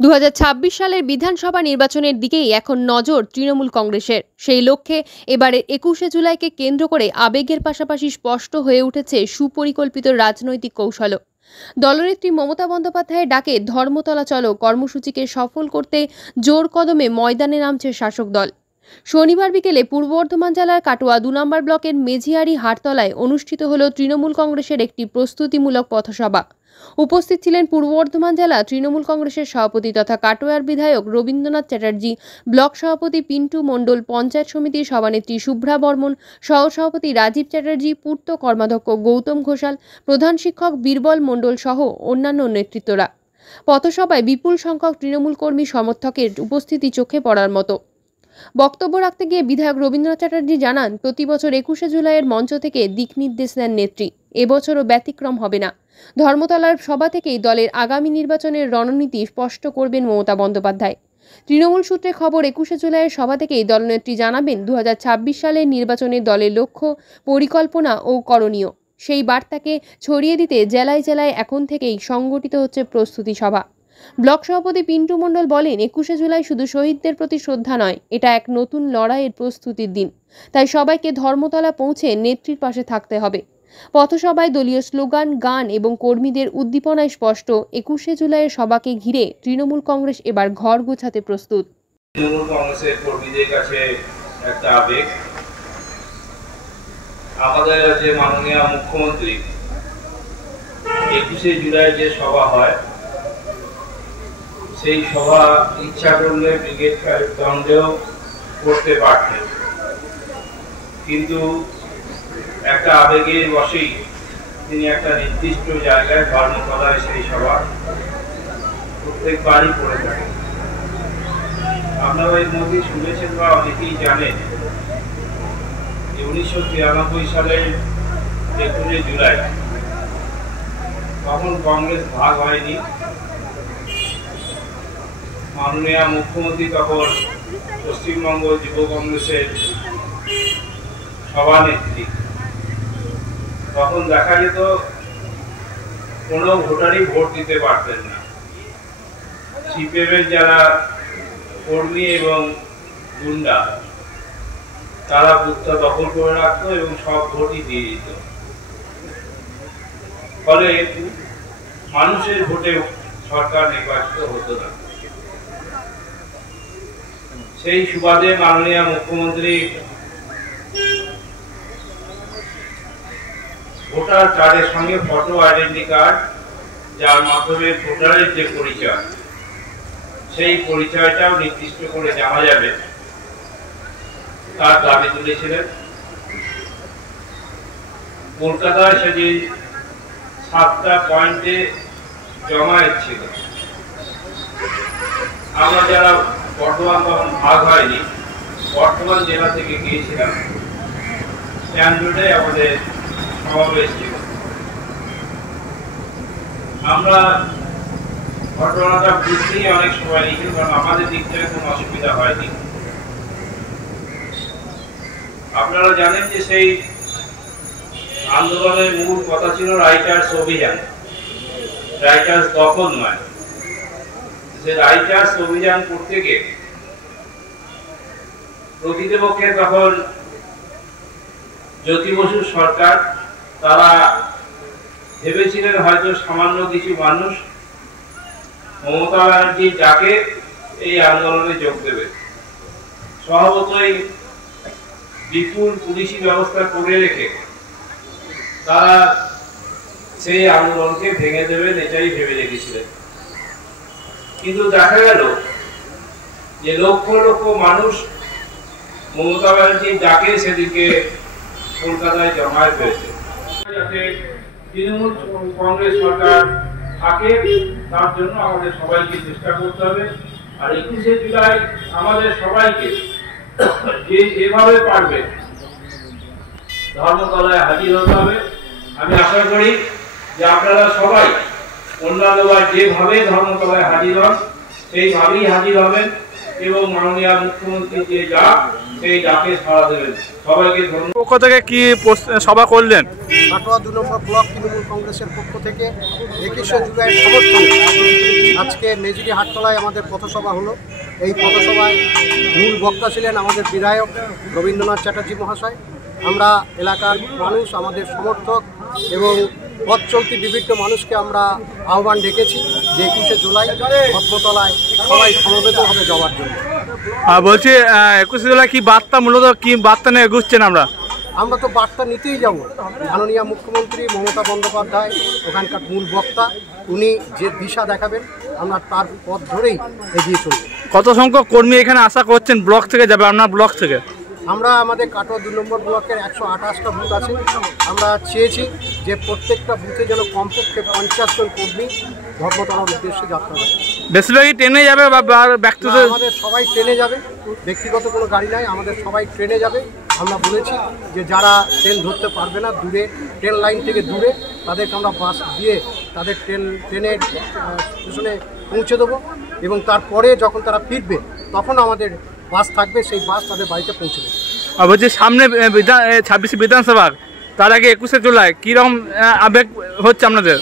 2026 সালের বিধানসভা নির্বাচনের দিকেই এখন নজর তৃণমূল কংগ্রেসের। সেই লক্ষ্যে এবারে 21শে জুলাইকে কেন্দ্র করে আবেগের পাশাপাশি স্পষ্ট হয়ে উঠেছে সুপরিকল্পিত রাজনৈতিক কৌশলও। দলনেত্রী মমতা বন্দ্যোপাধ্যায়ের ডাকে ধর্মতলা চলো কর্মসূচিকে সফল করতে জোর কদমে ময়দানে নামছে শাসক দল। শনিবার বিকেলে পূর্ব বর্ধমান জেলার কাটোয়া 2 নম্বর ব্লকের মেঝিয়ারি হাটতলায় অনুষ্ঠিত হল তৃণমূল কংগ্রেসের একটি প্রস্তুতিমূলক পথসভা। উপস্থিত ছিলেন পূর্ব বর্ধমান জেলা তৃণমূল কংগ্রেসের সভাপতি তথা কাটোয়ার বিধায়ক রবীন্দ্রনাথ চ্যাটার্জি, ব্লক সভাপতি পিন্টু মণ্ডল, পঞ্চায়েত সমিতির সভানেত্রী শুভ্রা বর্মন, সহসভাপতি রাজীব চ্যাটার্জি, পূর্ত কর্মাধ্যক্ষ গৌতম ঘোষাল, প্রধান শিক্ষক বীরবল মণ্ডল সহ অন্যান্য নেতৃত্বরা। পথসভায় বিপুল সংখ্যক তৃণমূল কর্মী সমর্থকের উপস্থিতি চোখে পড়ার মতো। বক্তব্য রাখতে গিয়ে বিধায়ক রবীন্দ্রনাথ চ্যাটার্জি জানান, প্রতি বছর 21শে জুলাইয়ের মঞ্চ থেকে দিক নির্দেশ দেন নেত্রী। এবছরও ব্যতিক্রম হবে না। ধর্মতলার সভা থেকেই দলের আগামী নির্বাচনের রণনীতি স্পষ্ট করবেন মমতা বন্দ্যোপাধ্যায়। তৃণমূল সূত্রে খবর, 21শে জুলাইয়ের সভা থেকেই দলনেত্রী জানাবেন 2026 সালের নির্বাচনে দলের লক্ষ্য, পরিকল্পনা ও করণীয়। সেই বার্তাকে ছড়িয়ে দিতে জেলায় জেলায় এখন থেকেই সংগঠিত হচ্ছে প্রস্তুতি সভা। ব্লক সভাপতি পিন্টু মণ্ডল বলেন, 21শে জুলাই শুধু শহীদদের প্রতি শ্রদ্ধা নয়, এটা এক নতুন লড়াইয়ের প্রস্তুতির দিন। তাই সবাইকে ধর্মতলা পৌঁছে নেত্রীর পাশে থাকতে হবে। পথসভায় দলীয় স্লোগান, গান এবং কর্মীদের উদ্দীপনায় স্পষ্ট, 21শে জুলাইয়ের সভাকে ঘিরে তৃণমূল কংগ্রেস এবার ঘর গোছাতে প্রস্তুত। তৃণমূল কংগ্রেসের কর্মীদের কাছে একটা আবেগ, আমাদের যে মাননীয় মুখ্যমন্ত্রী 21শে জুলাই যে সভা হয়, সেই সভা ইচ্ছা করলে ব্রিগেড দণ্ডেও করতে পারতেন, কিন্তু একটা আবেগের বশেই তিনি একটা নির্দিষ্ট জায়গায় ধর্মতলায় সেই সভা প্রত্যেকবারই করে থাকেন। আপনারা এর মধ্যে শুনেছেন বা অনেকেই জানেন যে 1993 সালের 21শে জুলাই তখন কংগ্রেস ভাগ হয়নি। মাননীয় মুখ্যমন্ত্রী তখন পশ্চিমবঙ্গ যুব কংগ্রেসের সভানেত্রী। তখন দেখা যেত কোনো ভোটারই ভোট দিতে পারতেন না। সিপিএমের যারা কর্মী এবং গুন্ডা, তারা বুথটা দখল করে রাখতো এবং সব ভোটই দিয়ে দিত। ফলে মানুষের ভোটে সরকার নির্বাচিত হতো না। সেই সুবাদে মাননীয় মুখ্যমন্ত্রী ভোটার কার্ডের সঙ্গে ফটো আইডেন্টি কার্ড, যার মাধ্যমে ভোটারের যে পরিচয়, সেই পরিচয়টাও নির্দিষ্ট করে জানা যাবে, তার দাবি তুলেছিলেন। কলকাতায় সেদিন 7টা পয়েন্টে জমায়েত ছিল। আমরা যারা বর্ধমান তখন ভাগ হয়নি, বর্ধমান জেলা থেকে গিয়েছিলাম, স্ট্যান্ড আমাদের সমাবেশ ছিল। আমরা ঘটনাটা বুঝতেই অনেক সময় নিয়েছিল, কারণ আমাদের দিক থেকে কোনো অসুবিধা হয়নি। আপনারা জানেন যে সেই আন্দোলনের মূল কথা ছিল রাইটার্স অভিযান, রাইটার্স দখল নয়। যে রাইটার্স অভিযান করতে গিয়ে প্রকৃতপক্ষে তখন জ্যোতি বসুর সরকার, তারা ভেবেছিলেন হয়তো সামান্য কিছু মানুষ মমতা ব্যানার্জি যাকে এই আন্দোলনে যোগ দেবে। স্বভাবতই বিপুল পুলিশি ব্যবস্থা করে রেখে তারা সেই আন্দোলনকে ভেঙে দেবেন, এটাই ভেবে রেখেছিলেন। কিন্তু দেখা গেল যে লক্ষ লক্ষ মানুষ মমতা ব্যানার্জি যাকে সেদিকে কলকাতায় জমায়েত হয়েছে। যাতে তৃণমূল কংগ্রেস সরকার থাকে, তার জন্য আমাদের সবাইকে চেষ্টা করতে হবে। আর 21শে জুলাই আমাদের সবাইকে যে যেভাবে পারবে ধর্মতলায় হাজির হতে হবে। আমি আশা করি যে আপনারা সবাই অন্যান্যবার যেভাবে ধর্মতলায় হাজির হন, সেইভাবেই হাজির হবেন এবং মাননীয় মুখ্যমন্ত্রী যে ডাক সেই ডাকে সাড়া দেবেন। সবাইকে ধন্যবাদ। পক্ষ থেকে কি সভা করলেন? কাটোয়া 2 নম্বর ব্লক তৃণমূল কংগ্রেসের পক্ষ থেকে 21শে জুলাইয়ের সমর্থনে আজকে মেজুরি হাটতলায় আমাদের পথসভা হলো। এই পথসভায় মূল বক্তা ছিলেন আমাদের বিধায়ক রবীন্দ্রনাথ চ্যাটার্জি মহাশয়। আমরা এলাকার মানুষ, আমাদের সমর্থক এবং পথ চলতি বিভিন্ন মানুষকে আমরা আহ্বান ডেকেছি যে 21শে জুলাই ধর্মতলায় সবাই সমবেত হবে যাওয়ার জন্য। বলছি 21শে জুলাই কি বার্তা, মূলত কি বার্তা নিয়ে এগুচ্ছেন? আমরা তো বার্তা নিতেই যাব। মাননীয় মুখ্যমন্ত্রী মমতা বন্দ্যোপাধ্যায় ওখানকার মূল বক্তা, উনি যে দিশা দেখাবেন আমরা তার পথ ধরেই এগিয়ে চলব। কত সংখ্যক কর্মী এখানে আশা করছেন ব্লক থেকে যাবে, আপনার ব্লক থেকে? আমরা আমাদের কাটোয়া 2 নম্বর ব্লকের 128টা বুথ আছে। আমরা চেয়েছি যে প্রত্যেকটা বুথে যেন কমপক্ষে 50 জন কর্মী ধর্মতলার উদ্দেশ্যে যাত্রা করে। বেশিরভাগই ট্রেনে যাবে বা ব্যক্তিগত? আমাদের সবাই ট্রেনে যাবে, ব্যক্তিগত কোনো গাড়ি নাই, আমাদের সবাই ট্রেনে যাবে। আমরা বলেছি যে যারা ট্রেন ধরতে পারবে না, দূরে ট্রেন লাইন থেকে দূরে, তাদেরকে আমরা বাস দিয়ে তাদের ট্রেনের স্টেশনে পৌঁছে দেবো এবং তারপরে যখন তারা ফিরবে তখন আমাদের বাস থাকবে, সেই বাস তাদের বাড়িতে পৌঁছে দেবে। বলছি সামনে 26শে বিধানসভা, তার আগে 21শে জুলাই কীরকম আবেগ হচ্ছে আপনাদের?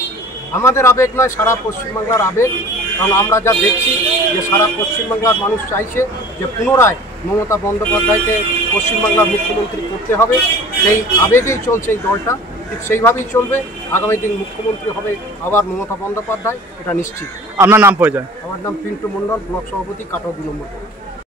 আমাদের আবেগ নয়, সারা পশ্চিমবাংলার আবেগ। কারণ আমরা যা দেখছি যে সারা পশ্চিমবাংলার মানুষ চাইছে যে পুনরায় মমতা বন্দ্যোপাধ্যায়কে পশ্চিমবাংলার মুখ্যমন্ত্রী করতে হবে। সেই আবেগেই চলছে এই দলটা, ঠিক সেইভাবেই চলবে। আগামী দিন মুখ্যমন্ত্রী হবে আবার মমতা বন্দ্যোপাধ্যায়, এটা নিশ্চিত। আপনার নাম পরিচয়? আমার নাম পিন্টু মণ্ডল, ব্লক সভাপতি, কাটোয়া 2 নম্বর।